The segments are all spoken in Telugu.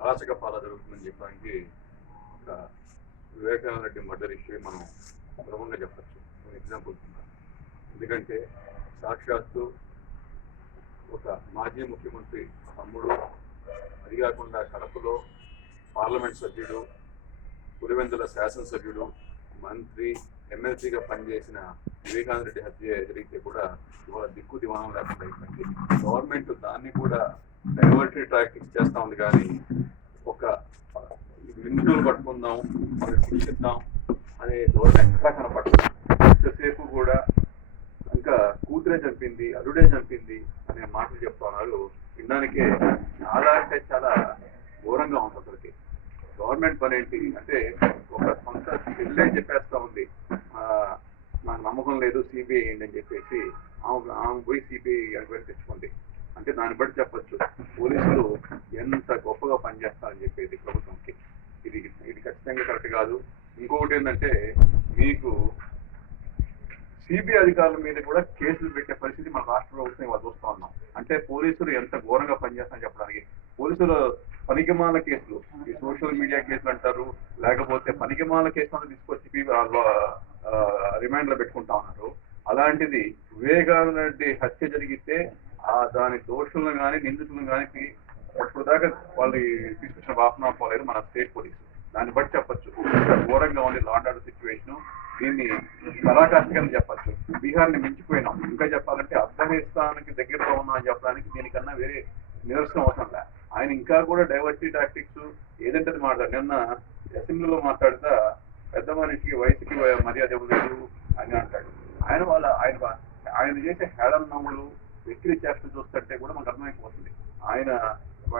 అరాచక పాలన జరుగుతుందని చెప్పడానికి ఒక వివేకానంద రెడ్డి మర్డర్ ఇష్యూ మనం సులభంగా చెప్పచ్చు. ఎగ్జాంపుల్ ఎందుకంటే సాక్షాత్తు ఒక మాజీ ముఖ్యమంత్రి తమ్ముడు అది కాకుండా కడపలో పార్లమెంట్ సభ్యుడు పులివెందుల శాసనసభ్యుడు మంత్రి ఎమ్మెల్సీగా పనిచేసిన వివేకానంద రెడ్డి హత్య జరిగితే కూడా ఇవాళ దిక్కు దివాణం లేకుండా అయిపోయింది. గవర్నమెంట్ దాన్ని కూడా డైవర్టరీ ట్రాకింగ్ ఇచ్చేస్తా ఉంది కానీ నిందులు పట్టుకుందాం వాళ్ళు శిక్షిద్దాం అనే ధోరణి ఎక్కడా కనపడుతుంది ఎంతసేపు కూడా ఇంకా కూతురే చంపింది అల్లుడే చంపింది అనే మాటలు చెప్తున్నారు. వినడానికే చాలా అంటే చాలా ఘోరంగా ఉంది అసలుకి. గవర్నమెంట్ పని ఏంటి? అంటే ఒక సొంత చెల్లె చెప్పేస్తా ఉంది. నాకు నమ్మకం లేదు సిబిఐ ఏంటి అని చెప్పేసి ఆమె ఆమె పోయి సిబిఐ ఎంక్వైరీ తెచ్చుకుంది. అంటే దాన్ని బట్టి చెప్పొచ్చు. పోలీసులు ఎంత గొప్పగా పనిచేస్తారని చెప్పేది ప్రభుత్వంకి ఇది ఇది ఖచ్చితంగా కరెక్ట్ కాదు. ఇంకొకటి ఏంటంటే మీకు సిబిఐ అధికారుల మీద కూడా కేసులు పెట్టే పరిస్థితి మన రాష్ట్ర ప్రభుత్వం ఇవాళ చూస్తా ఉన్నాం. అంటే పోలీసులు ఎంత ఘోరంగా పనిచేస్తారని చెప్పడానికి. పోలీసులు పనికిమాల కేసులు ఈ సోషల్ మీడియా కేసులు అంటారు లేకపోతే పనికిమాల కేసులను తీసుకొచ్చి రిమాండ్లో పెట్టుకుంటా ఉన్నారు. అలాంటిది వివేకానంద రెడ్డి హత్య జరిగితే ఆ దాని దోషులను కానీ నిందితులను కానీ ఇప్పుడు దాకా వాళ్ళు తీసుకొచ్చిన వాసన పోలేదు మన స్టేట్ పోలీసులు. దాన్ని బట్టి చెప్పచ్చు. ఘోరంగా ఉంది లాండ్ ఆర్డర్ సిచ్యువేషన్ దీన్ని పరాకాష్ఠగా చెప్పచ్చు. బీహార్ని మించిపోయినాం. ఇంకా చెప్పాలంటే ఆఫ్ఘనిస్తాన్కి దగ్గరలో ఉన్నాం అని చెప్పడానికి దీనికన్నా వేరే నిదర్శనం అవసరం లే. ఆయన ఇంకా కూడా డైవర్సిటీ టాక్టిక్స్ ఏదంటే మాట్లాడు నిన్న అసెంబ్లీలో మాట్లాడితే పెద్ద మనిషికి వయసుకి మర్యాద ఇవ్వలేదు అని అంటాడు. ఆయన వాళ్ళ ఆయన ఆయన చేసే హేళన్నములు వ్యక్తి చేష్టలు చూస్తుంటే కూడా మనకు అర్థమైపోతుంది. ఆయన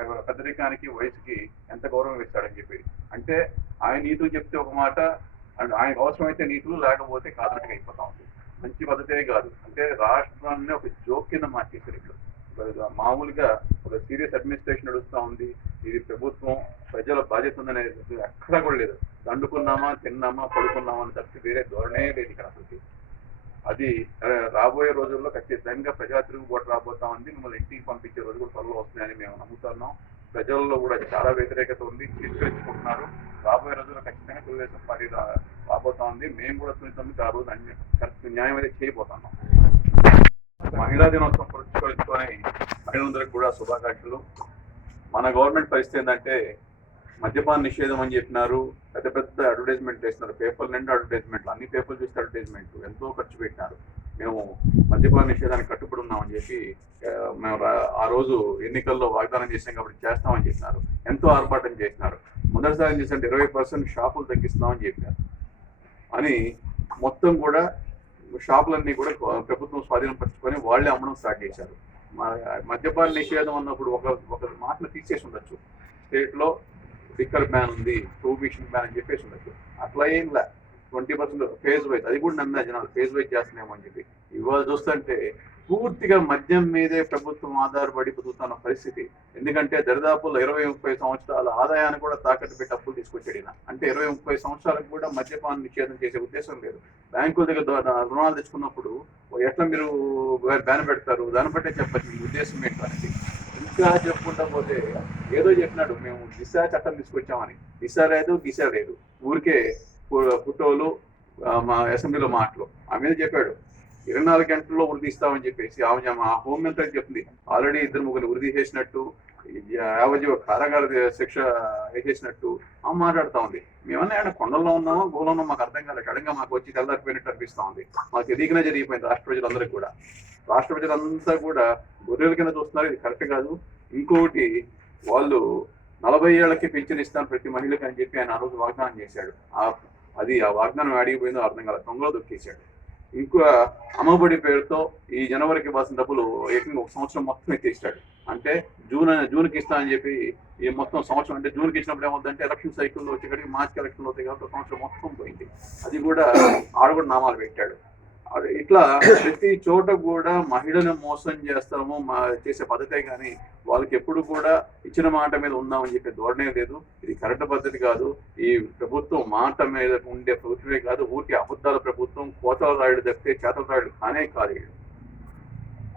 వ- పెద్దరికానికి వయసుకి ఎంత గౌరవం ఇస్తాడని చెప్పి. అంటే ఆయన నీతులు చెప్తే ఒక మాట అండ్ ఆయనకు అవసరమైతే నీతులు లేకపోతే కాదనట్టుగా అయిపోతా. ఉంది మంచి పద్ధతే కాదు. అంటే రాష్ట్రాన్ని ఒక జోక్ కింద మార్చేశారు ఇక్కడ. మామూలుగా ఒక సీరియస్ అడ్మినిస్ట్రేషన్ నడుస్తూ ఉంది. ఇది ప్రభుత్వం ప్రజల బాధ్యత ఉందనే ఎక్కడా కూడా లేదు. దండుకున్నామా తిన్నామా పడుకున్నామా అని తప్పి వేరే ధోరణే లేదు ఇక్కడ అసలు అది రాబోయే రోజుల్లో ఖచ్చితంగా ప్రజాతిరుగు తిరుగుబాటు రాబోతా ఉంది మిమ్మల్ని ఇంటికి పంపించే రోజు కూడా త్వరలో వస్తున్నాయని మేము నమ్ముతున్నాం. ప్రజల్లో కూడా చాలా వ్యతిరేకత ఉంది. తిరస్కరించుకుంటున్నారు రాబోయే రోజుల్లో ఖచ్చితంగా తెలుగుదేశం పార్టీ రా- రాబోతా ఉంది మేము కూడా సున్నితం ఆ రోజు అన్ని కరెక్ట్ న్యాయం అయితే చేయబోతున్నాం. మహిళా దినోత్సవం పురస్కరించుకొని మహిళలందరికీ కూడా శుభాకాంక్షలు. మన గవర్నమెంట్ పరిస్థితి ఏంటంటే మద్యపాన నిషేధం అని చెప్పినారు. పెద్ద పెద్ద అడ్వర్టైజ్మెంట్ చేస్తున్నారు పేపర్ నిండా అడ్వర్టైజ్మెంట్లు అన్ని పేపర్లు చూస్తే అడ్వర్టైజ్మెంట్ ఎంతో ఖర్చు పెట్టినారు. మేము మద్యపాన నిషేధానికి కట్టుబడి ఉన్నామని చెప్పి మేము రా- ఆ రోజు ఎన్నికల్లో వాగ్దానం చేసాం కాబట్టి చేస్తామని చెప్పినారు. ఎంతో ఆర్భాటం చేసినారు. మొదటిసారి ఏం ఇరవై పర్సెంట్ షాపులు తగ్గిస్తామని చెప్పారు. అని మొత్తం కూడా షాపులన్నీ కూడా ప్రభుత్వం స్వాధీనం పరుచుకొని వాళ్ళే అమ్మడం స్టార్ట్ చేశారు. మద్యపాన నిషేధం అన్నప్పుడు ఒక ఒక మాటలు తీసేసి ఉండొచ్చు. స్టేట్లో లిక్కర్ బ్యాన్ ఉంది ప్రూబిషన్ బ్యాన్ అని చెప్పేసి ఉండొచ్చు. అట్లా ఏం లే. ట్వంటీ పర్సెంట్ ఫేజ్ వైజ్ అది కూడా నమ్మే జనాలు ఫేజ్ వైజ్ చేస్తున్నామో అని చెప్పి. ఇవాళ చూస్తుంటే పూర్తిగా మద్యం మీదే ప్రభుత్వం ఆధారపడి బతుకుతున్న పరిస్థితి. ఎందుకంటే దరిదాపుల్లో ఇరవై ముప్పై సంవత్సరాల ఆదాయాన్ని కూడా తాకట్టు పెట్టి అప్పులు తీసుకొచ్చాడు అంటే ఇరవై ముప్పై సంవత్సరాలకు కూడా మద్యపానం నిషేధం చేసే ఉద్దేశం లేదు. బ్యాంకుల దగ్గర రుణాలు తెచ్చుకున్నప్పుడు ఎట్లా మీరు బ్యాన్ పెడతారు? దాన్ని బట్టే చెప్పచ్చు. మీ ఉద్దేశం ఏంటో అనేది ఇంకా చెప్పుకుంటా పోతే ఏదో చెప్పినాడు మేము దిశ చట్టం తీసుకొచ్చామని. దిశ లేదు దిశ లేదు. ఊరికే ఫోటోలు మా అసెంబ్లీలో మాటలు. ఆ మీద చెప్పాడు. ఇరవై నాలుగు గంటల్లో ఉరి తీస్తామని చెప్పేసి ఆమె మా హోమ్ మినిస్టర్ చెప్పింది. ఆల్రెడీ ఇద్దరు ముగ్గురు ఉరి తీసేసినట్టు యావజీవ కారాగార శిక్ష వేసేసినట్టు ఆమె మాట్లాడుతా ఉంది. మేమన్నా ఏమన్నా కొండల్లో ఉన్నామో గోలో ఉన్నామా మాకు అర్థం కాలేదు. కడంగా మాకు వచ్చి తెల్లారిపోయినట్టు అనిపిస్తా ఉంది. మాకు తెలియకనే జరిగిపోయింది రాష్ట్ర ప్రజలందరికీ కూడా. రాష్ట్ర ప్రజలంతా కూడా గొర్రెల కింద చూస్తున్నారు. ఇది కరెక్ట్ కాదు. ఇంకొకటి వాళ్ళు నలభై ఏళ్ళకి పెన్షన్ ఇస్తాను ప్రతి మహిళకి అని చెప్పి ఆయన ఆ రోజు వాగ్దానం చేశాడు. ఆ అది ఆ వాగ్దానం అడిగిపోయిందో అర్థం కాల దొంగలో దొక్కేశాడు. ఇంకా అమ్మబడి పేరుతో ఈ జనవరికి ఇవ్వాల్సిన డబ్బులు ఏకంగా ఒక సంవత్సరం మొత్తం ఎత్తేస్తాడు. అంటే జూన్ జూన్కి ఇస్తా అని చెప్పి ఈ మొత్తం సంవత్సరం అంటే జూన్కి ఇచ్చినప్పుడు ఏమవుతుందంటే ఎలక్షన్ సైకిల్లో కడిగి మార్చి ఎలక్షన్ అవుతాయి కాబట్టి ఒక సంవత్సరం మొత్తం పోయింది. అది కూడా ఆడ కూడా నామాలు పెట్టాడు. ఇట్లా ప్రతి చోట కూడా మహిళను మోసం చేస్తాము మా చేసే పద్ధతే కానీ వాళ్ళకి ఎప్పుడు కూడా ఇచ్చిన మాట మీద ఉందామని చెప్పే ధోరణే లేదు. ఇది కరెక్ట్ పద్ధతి కాదు. ఈ ప్రభుత్వం మాట మీద ఉండే ప్రభుత్వమే కాదు. ఊరికి అబద్ధాల ప్రభుత్వం కోతల రాయుడు తప్పితే చేతల రాయుడు కానే కాదు